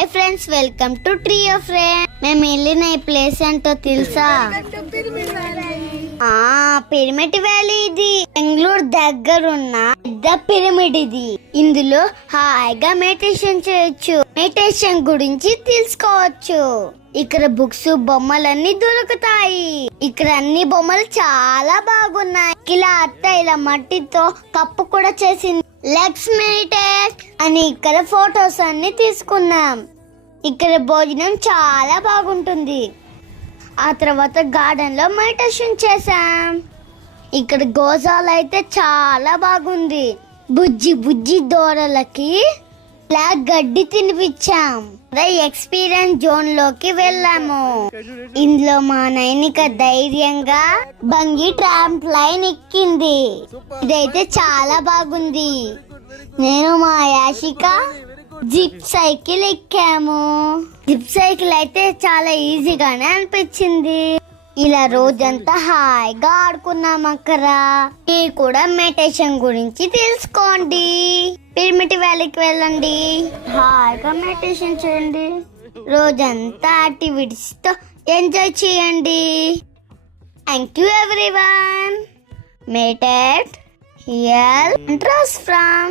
Hi friends, welcome to tree of friend. మేము వెళ్ళిన ఈ ప్లేస్ ఏంటో తెలుసా? Pyramid valley. ఇది బెంగళూరు దగ్గర ఉన్న పెద్ద పిరమిడ్. ఇది ఇందులో హాయిగా మెడిటేషన్ చేయొచ్చు, మెడిటేషన్ గురించి తెలుసుకోవచ్చు. ఇక్కడ బుక్స్, బొమ్మలన్నీ దొరుకుతాయి. ఇక్కడ అన్ని బొమ్మలు చాలా బాగున్నాయి. ఇలా అత్త ఇలా మట్టితో కప్పు కూడా చేసింది. లెట్స్ మెడిటేట్ అని ఇక్కడ ఫొటోస్ అన్ని తీసుకున్నాం. ఇక్కడ భోజనం చాలా బాగుంటుంది. ఆ తర్వాత గార్డెన్ లో మెడిటేషన్ చేసాం. ఇక్కడ గోశాల అయితే చాలా బాగుంది. బుజ్జి బుజ్జి దూడలకి ఇలా గడ్డి తినిపించాం. ఎక్స్పీరియన్స్ జోన్ లోకి వెళ్ళాము. ఇందులో మా నైనిక ధైర్యంగా బంగి ట్రాంప్ లైన్ ఎక్కింది. ఇదైతే చాలా బాగుంది. నేను మా యాషిక జిప్ సైకిల్ ఎక్కాము. జిప్ సైకిల్ అయితే చాలా ఈజీగానే అనిపించింది. ఇలా రోజంతా హాయిగా ఆడుకున్నాం అక్కడ. మీరు కూడా మెడిటేషన్ గురించి తెలుసుకోండి. పిరమిడ్ వ్యాలీకి వెళ్ళండి, హాయిగా మెడిటేషన్ చేయండి. రోజంతా యాక్టివిటీస్ తో ఎంజాయ్ చేయండి. Thank you everyone. Meditate, heal and trust from